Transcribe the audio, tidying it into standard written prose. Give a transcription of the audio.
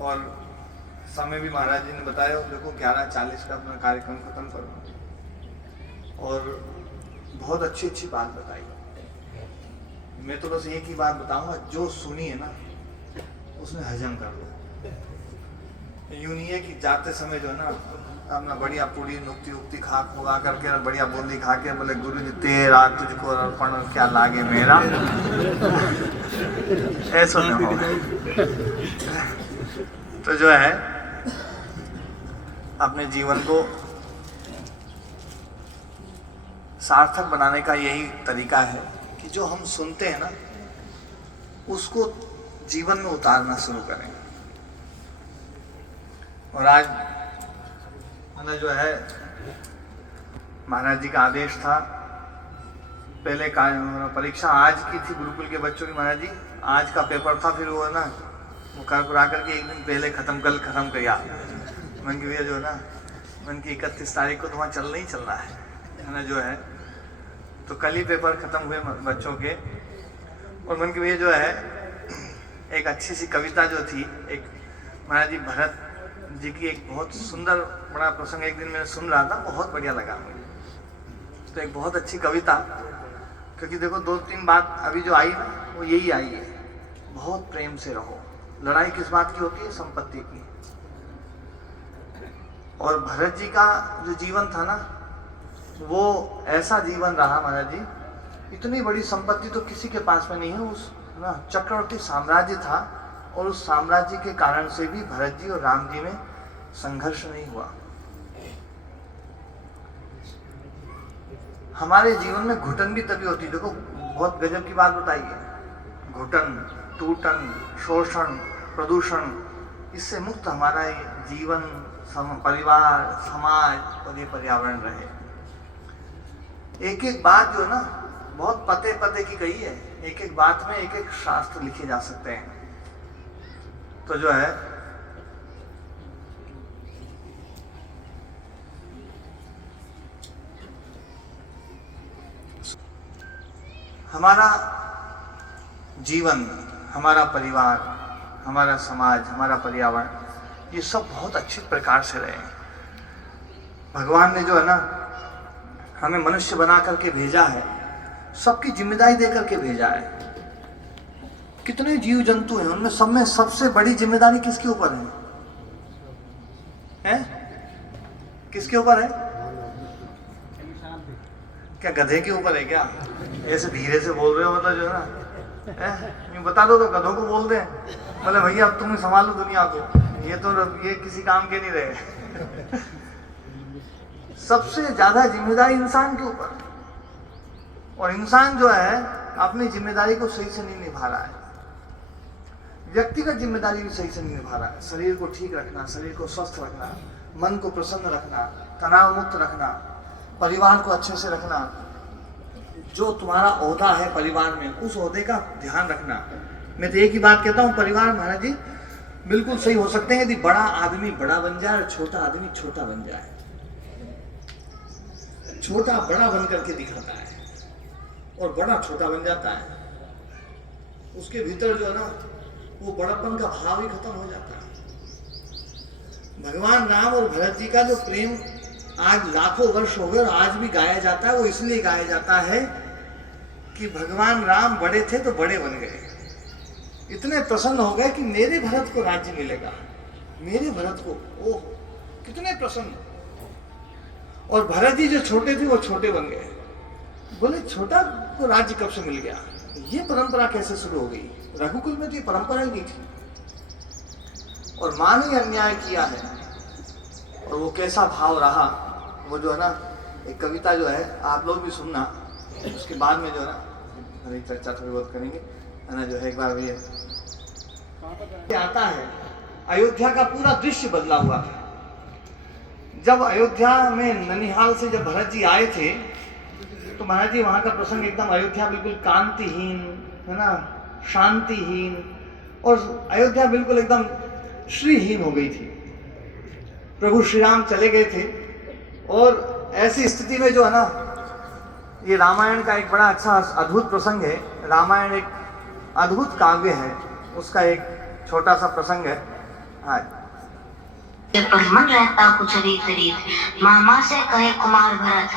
और समय भी महाराज जी ने बताया, देखो 11:40 का अपना कार्यक्रम खत्म करो। और बहुत अच्छी अच्छी बात बताई। मैं तो बस एक ही बात बताऊंगा, जो सुनी है ना उसमें हजम कर लो। यूं नहीं है कि जाते समय जो है ना अपना बढ़िया पूरी नुक्ति उक्ति खा खुआ करके बढ़िया बूंदी खा के बोले गुरु जी तेरा तुझको अर्पण क्या लागे मेरा, ऐसा न हो। तो जो है अपने जीवन को सार्थक बनाने का यही तरीका है कि जो हम सुनते हैं ना उसको जीवन में उतारना शुरू करें। और आज जो है महाराज जी का आदेश था, पहले परीक्षा आज की थी गुरुकुल के बच्चों की। महाराज जी आज का पेपर था, फिर वो है ना वो कर करके एक दिन पहले कल खत्म किया। मन की भैया जो है ना मन की 31 तारीख को तो वहाँ चलना ही चलना है ना जो है। तो कल ही पेपर खत्म हुए बच्चों के। और मन की भैया जो है एक अच्छी सी कविता जो थी, एक महाराज जी भरत जी की एक बहुत सुंदर बड़ा प्रसंग एक दिन मैंने सुन रहा था, बहुत बढ़िया लगा मुझे। तो एक बहुत अच्छी कविता, क्योंकि देखो 2-3 बात अभी जो आई ना वो यही आई है, बहुत प्रेम से रहो। लड़ाई किस बात की होती है? संपत्ति की। और भरत जी का जो जीवन था ना वो ऐसा जीवन रहा महाराज जी, इतनी बड़ी संपत्ति तो किसी के पास में नहीं है। उस ना चक्रवर्ती साम्राज्य था और उस साम्राज्य के कारण से भी भरत जी और राम जी में संघर्ष नहीं हुआ। हमारे जीवन में घुटन भी तभी होती है। देखो बहुत गजब की बात बताई है, घुटन, टूटन, शोषण, प्रदूषण, इससे मुक्त हमारा जीवन, परिवार, समाज और ये पर्यावरण रहे। एक एक बात जो ना बहुत पते पते की कही है, एक एक बात में एक एक शास्त्र लिखे जा सकते हैं। तो जो है हमारा जीवन, हमारा परिवार, हमारा समाज, हमारा पर्यावरण, ये सब बहुत अच्छे प्रकार से रहे। भगवान ने जो है ना हमें मनुष्य बना करके भेजा है, सबकी जिम्मेदारी दे करके भेजा है। कितने जीव जंतु हैं, उनमें सब में सबसे बड़ी जिम्मेदारी किसके ऊपर है? किसके ऊपर है? क्या गधे के ऊपर है क्या? ऐसे धीरे से बोल रहे हो, मतलब जो है ना यूं बता दो तो गधों को बोल दें, बोले भैया अब तुम ही संभालो दुनिया को, ये किसी काम के नहीं रहे। सबसे ज्यादा जिम्मेदारी इंसान के ऊपर, और इंसान जो है अपनी जिम्मेदारी को सही से नहीं निभा रहा है। व्यक्तिगत जिम्मेदारी भी सही से नहीं निभा रहा है। शरीर को ठीक रखना, शरीर को स्वस्थ रखना, मन को प्रसन्न रखना, तनाव मुक्त रखना, परिवार को अच्छे से रखना, जो तुम्हारा ओहदा है परिवार में उस ओहदे का ध्यान रखना। मैं तो एक ही बात कहता हूँ, परिवार महाराज जी बिल्कुल सही हो सकते हैं यदि बड़ा आदमी बड़ा बन जाए और छोटा आदमी छोटा बन जाए। छोटा बड़ा बन करके दिखाता है और बड़ा छोटा बन जाता है, उसके भीतर जो है ना वो बड़प्पन का भाव ही खत्म हो जाता है। भगवान राम और भरत जी का जो प्रेम आज लाखों वर्ष हो गए और आज भी गाया जाता है, वो इसलिए गाया जाता है कि भगवान राम बड़े थे तो बड़े बन गए, इतने प्रसन्न हो गए कि मेरे भरत को राज्य मिलेगा, मेरे भरत को, ओह कितने प्रसन्न। और भरत जी जो छोटे थे वो छोटे बन गए, बोले छोटा को राज्य कब से मिल गया? ये परंपरा कैसे शुरू हो गई? रघुकुल में तो ये परंपरा ही नहीं थी, और मां ने अन्याय किया है। और वो कैसा भाव रहा, वो जो है ना एक कविता जो है आप लोग भी सुनना, उसके बाद में जो है ना हमारी चर्चा थोड़ी बहुत करेंगे, है ना। जो है एक बार भी आता है, अयोध्या का पूरा दृश्य बदला हुआ था। जब अयोध्या में ननिहाल से जब भरत जी आए थे तो महाराज जी वहां का प्रसंग एकदम, अयोध्या बिल्कुल कांतिहीन है ना, शांतिहीन, और अयोध्या बिल्कुल एकदम श्रीहीन हो गई थी। प्रभु श्री राम चले गए थे और ऐसी स्थिति में जो है ना, ये रामायण का एक बड़ा अच्छा अद्भुत प्रसंग है। रामायण एक अद्भुत काव्य है, उसका एक छोटा सा प्रसंग है। हाँ पर मन रहता कुछ रीत रीत, मामा से कहे कुमार भरत